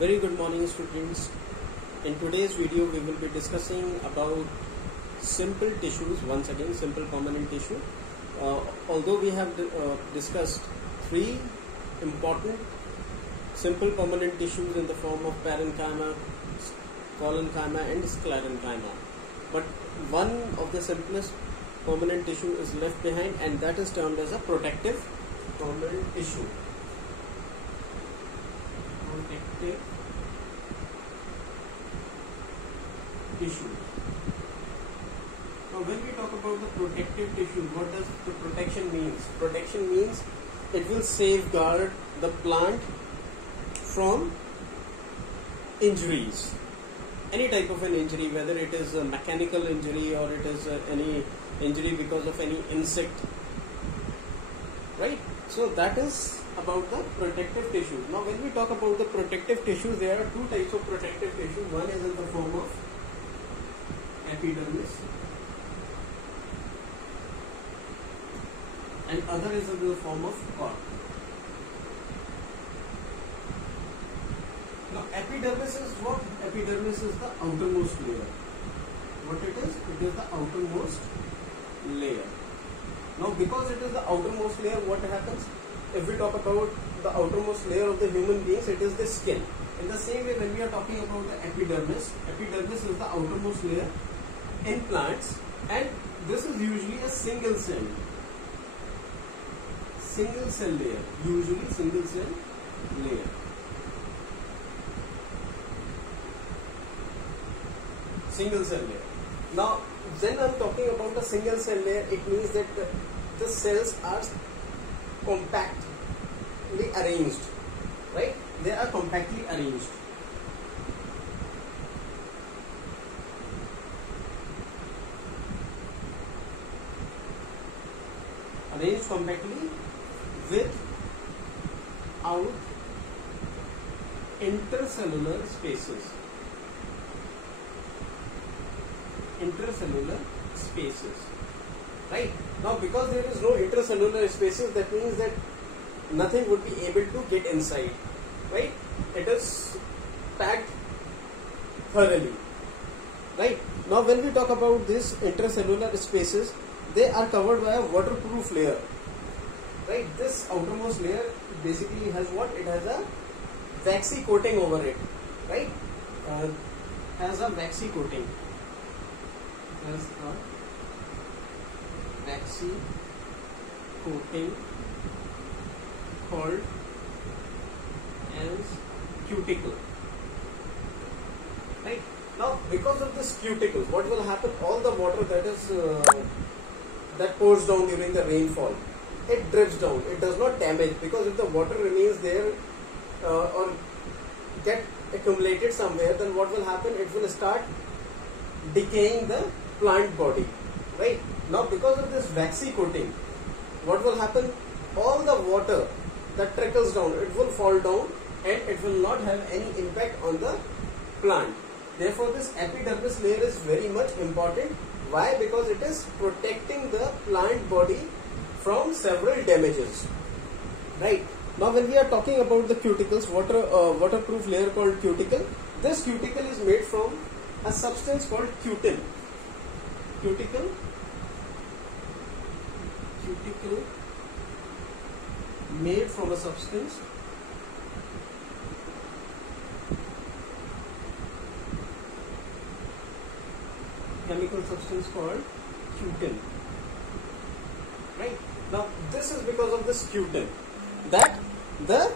Very good morning, students. In today's video we will be discussing about simple tissues. Once again, simple permanent tissue. Although we have discussed three important simple permanent tissues in the form of parenchyma, collenchyma and sclerenchyma, but one of the simplest permanent tissue is left behind, and that is termed as a protective permanent tissue. Protective tissue. Now when we talk about the protective tissue, what does the protection means? Protection means it will safeguard the plant from injuries. Any type of an injury, whether it is a mechanical injury or it is any injury because of any insect, right? So that is about the protective tissue. Now when we talk about the protective tissue, there are two types of protective tissue. One is in the form of epidermis and other is in the form of cork. Now epidermis is what? Epidermis is the outermost layer. What it is? It is the outermost layer. Now because it is the outermost layer, what happens? If we talk about the outermost layer of the human beings, it is the skin. In the same way, when we are talking about the epidermis, epidermis is the outermost layer in plants, and this is usually a single cell layer, usually single cell layer. Single cell layer. Now when I am talking about a single cell layer, it means that the cells are compactly arranged, right? They are compactly arranged. Arranged compactly without intercellular spaces. Intercellular spaces, right? Now because there is no intercellular spaces, that means that nothing would be able to get inside, right? It is packed thoroughly, right? Now when we talk about this intercellular spaces, they are covered by a waterproof layer, right? This outermost layer basically has what? It has a waxy coating over it, right? Has a waxy coating. Has a waxy coating called as cuticle, right? Now because of this cuticle, what will happen? All the water that is that pours down during the rainfall, it drips down. It does not damage, because if the water remains there or get accumulated somewhere, then what will happen? It will start decaying the plant body, right? Now because of this waxy coating, what will happen? All the water that trickles down, it will fall down and it will not have any impact on the plant. Therefore this epidermis layer is very much important. Why? Because it is protecting the plant body from several damages, right? Now when we are talking about the cuticles, waterproof layer called cuticle, this cuticle is made from a substance called cutin. Cuticle made from a substance chemical substance called cutin, right? Now this is because of this cutin that the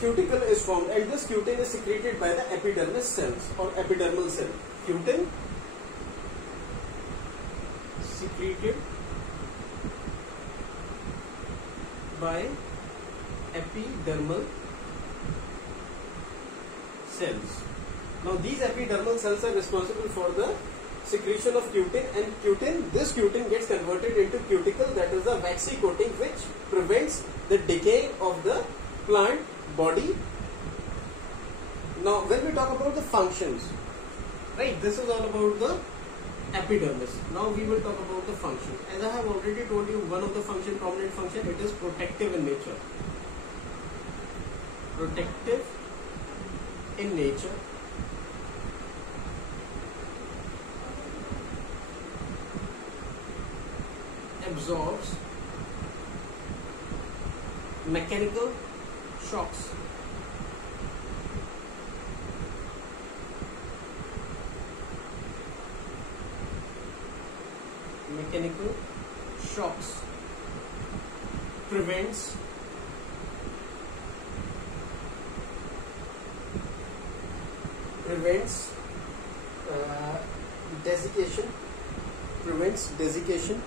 cuticle is formed, and this cutin is secreted by the epidermis cells or epidermal cell. Cutin secreted by epidermal cells. Now these epidermal cells are responsible for the secretion of cutin, and this cutin gets converted into cuticle, that is the waxy coating which prevents the decay of the plant body. Now when we talk about the functions, right, this is all about the epidermis. Now we will talk about the function. As I have already told you, one of the function, prominent function, it is protective in nature. protective in nature, absorbs mechanical shocks. Mechanical shocks, prevents desiccation, prevents desiccation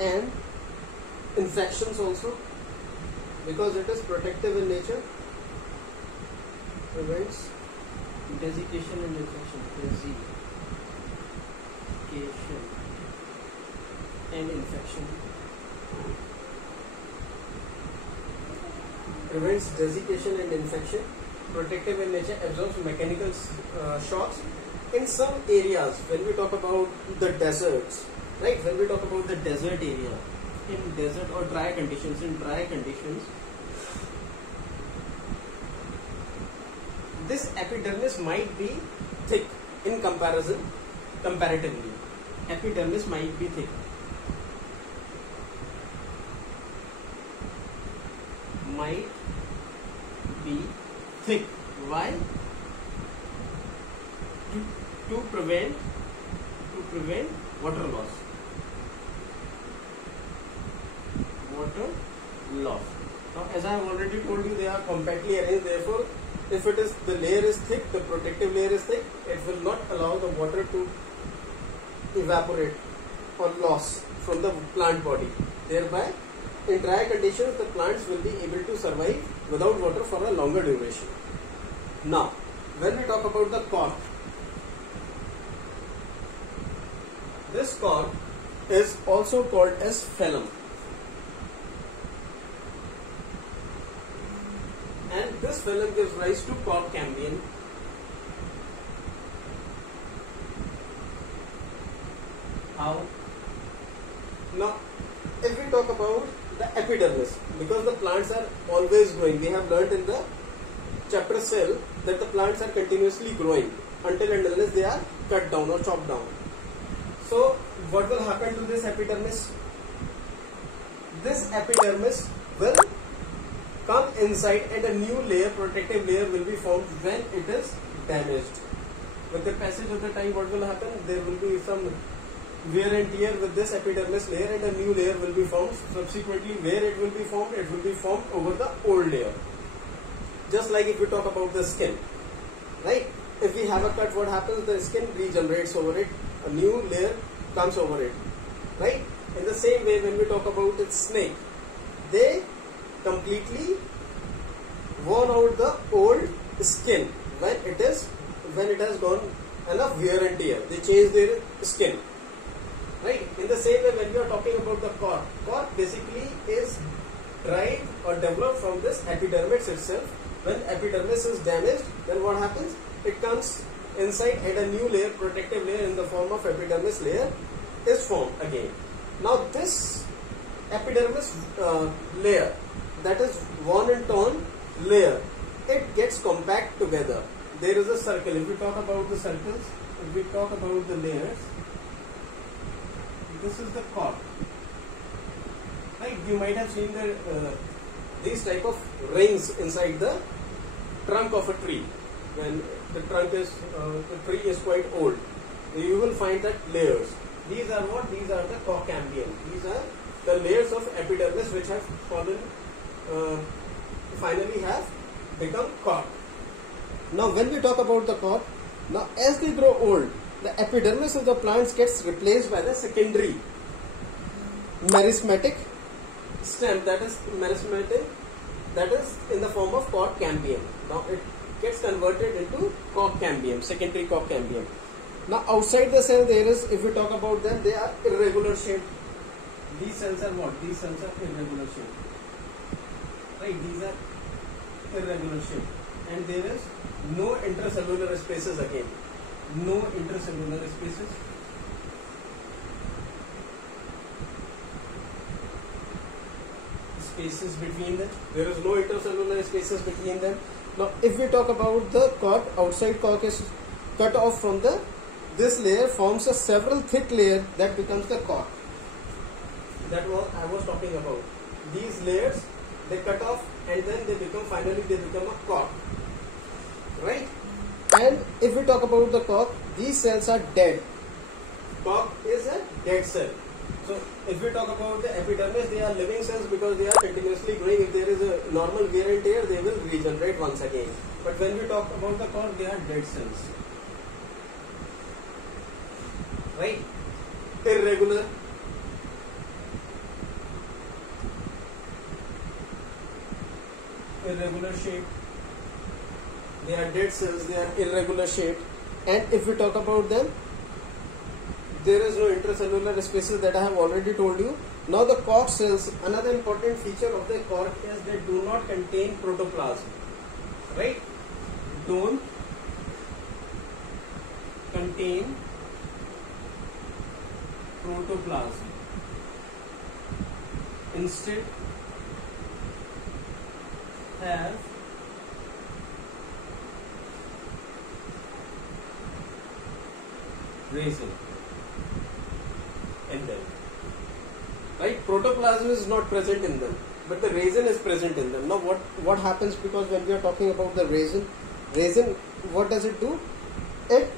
and infections also, because it is protective in nature. Prevents desiccation and infection. Desiccation and infection. Prevents desiccation and infection. Protective in nature, absorbs mechanical shocks. In some areas, when we talk about the deserts, right? When we talk about the desert area, in desert or dry conditions, this epidermis might be thick in comparatively. Epidermis might be thick. Might be thick. Why? To prevent water loss. Now, as I have already told you, they are compactly arranged. Therefore, if the layer is thick, the protective layer is thick, it will not allow the water to evaporate or loss from the plant body. Thereby, in dry conditions, the plants will be able to survive without water for a longer duration. Now, when we talk about the cork, this cork is also called as phloem. And this phloem gives rise to cork cambium. How? Now, if we talk about the epidermis, because the plants are always growing, we have learnt in the chapter cell that the plants are continuously growing until and unless they are cut down or chopped down. So, what will happen to this epidermis? This epidermis will come inside and a new layer, protective layer, will be formed when it is damaged. With the passage of the time, what will happen? There will be some wear and tear with this epidermis layer and a new layer will be formed. Subsequently, where it will be formed over the old layer. Just like if we talk about the skin, right? If we have a cut, what happens? The skin regenerates over it. A new layer comes over it, right? In the same way, when we talk about its snake, they completely worn out the old skin when it has gone enough wear and tear. They change their skin, right? In the same way, when we are talking about the cork basically is derived or developed from this epidermis itself. When epidermis is damaged, then what happens? It comes inside and a new layer, protective layer in the form of epidermis layer is formed again. Now this epidermis layer, that is worn and torn layer, it gets compact together. There is a circle. If we talk about the circles, if we talk about the layers, this is the cork, right? You might have seen these type of rings inside the trunk of a tree. When the tree is quite old, you will find that layers. These are what? These are the cork cambium. These are the layers of epidermis which have finally have become cork. Now, when we talk about the cork, now as they grow old, the epidermis of the plants gets replaced by the secondary meristematic stem, that is meristematic, that is in the form of cork cambium. Now it gets converted into cork cambium, secondary cork cambium. Now outside the cell there is, if we talk about them, they are irregular shaped. These cells are what? These cells are irregular shaped, right? These are irregular shaped, and there is no intracellular spaces again. No intracellular spaces. spaces between them. There is no intercellular spaces between them. Now, if we talk about the cork, outside cork is cut off from the, this layer forms a several thick layer that becomes the cork. That was I was talking about. These layers, they cut off and then they become, finally they become a cork, right? And if we talk about the cork, these cells are dead. Cork is a dead cell. So if we talk about the epidermis, they are living cells because they are continuously growing. If there is a normal wear and tear, they will regenerate once again. But when we talk about the cork, they are dead cells, right? Irregular. Irregular shape. They are dead cells, they are irregular shaped. And if we talk about them, there is no intracellular spaces, that I have already told you. Now the cork cells, another important feature of the cork is they do not contain protoplasm, right? Don't contain protoplasm. Instead have resin in them, right? Protoplasm is not present in them, but the resin is present in them. Now what happens, because when we are talking about the resin, what does it do? It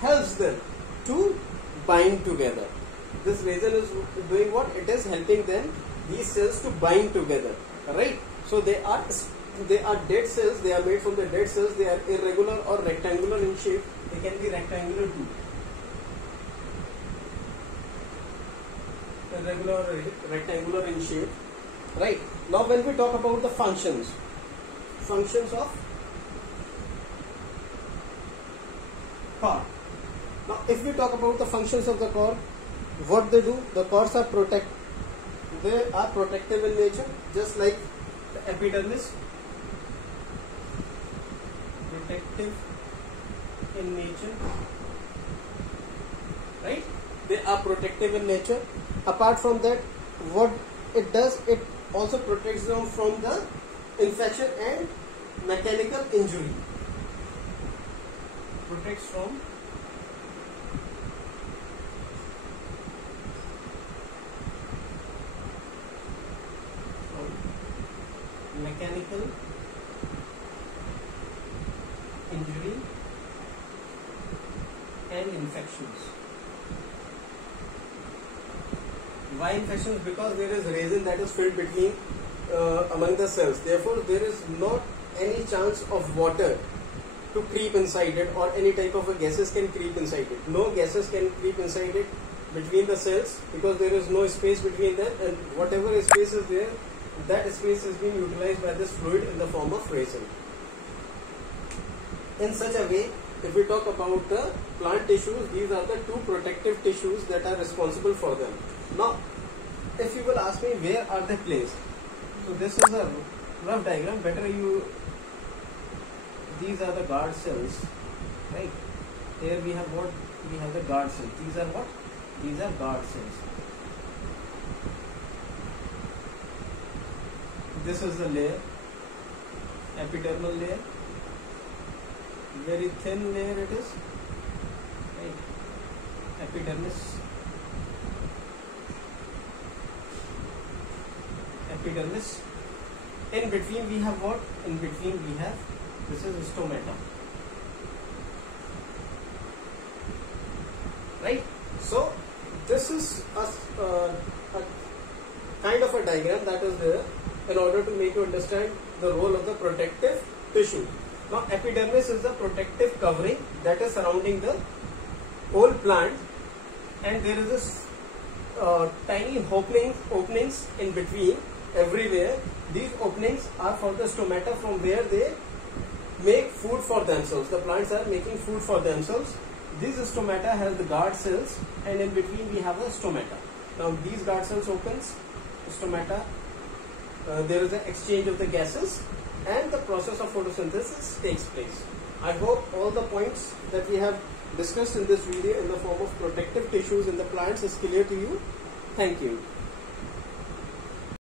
helps them to bind together. This resin is doing what? It is helping them, these cells, to bind together, right? So they are dead cells, they are made from the dead cells, they are irregular or rectangular in shape. They can be rectangular too. Irregular or rectangular in shape, right? Now when we talk about the functions of cork. Now if we talk about the functions of the cork, what they do, the corks are they are protective in nature, just like the epidermis. Protective in nature, right? They are protective in nature. Apart from that, what it does, it also protects them from the infection and mechanical injury. Protects from mechanical injury and infections. Why infections? Because there is resin that is filled between among the cells. Therefore, there is not any chance of water to creep inside it, or any type of gases can creep inside it. No gases can creep inside it between the cells, because there is no space between them, and whatever space is there, that space is being utilized by this fluid in the form of resin. In such a way, if we talk about the plant tissues, these are the two protective tissues that are responsible for them. Now, if you will ask me where are they placed, so this is a rough diagram. These are the guard cells, right? Here we have what? We have the guard cells. These are what? These are guard cells. This is the layer, epidermal layer. Very thin layer it is, right? Epidermis. In between we have what? In between we have, this is stomata, right? So this is a kind of a diagram that is there in order to make you understand the role of the protective tissue. Now epidermis is the protective covering that is surrounding the whole plant, and there is this tiny openings in between everywhere. These openings are for the stomata, from where they make food for themselves. The plants are making food for themselves. These stomata have the guard cells, and in between we have a stomata. Now these guard cells opens, stomata, there is an exchange of the gases, and the process of photosynthesis takes place. I hope all the points that we have discussed in this video in the form of protective tissues in the plants is clear to you. Thank you.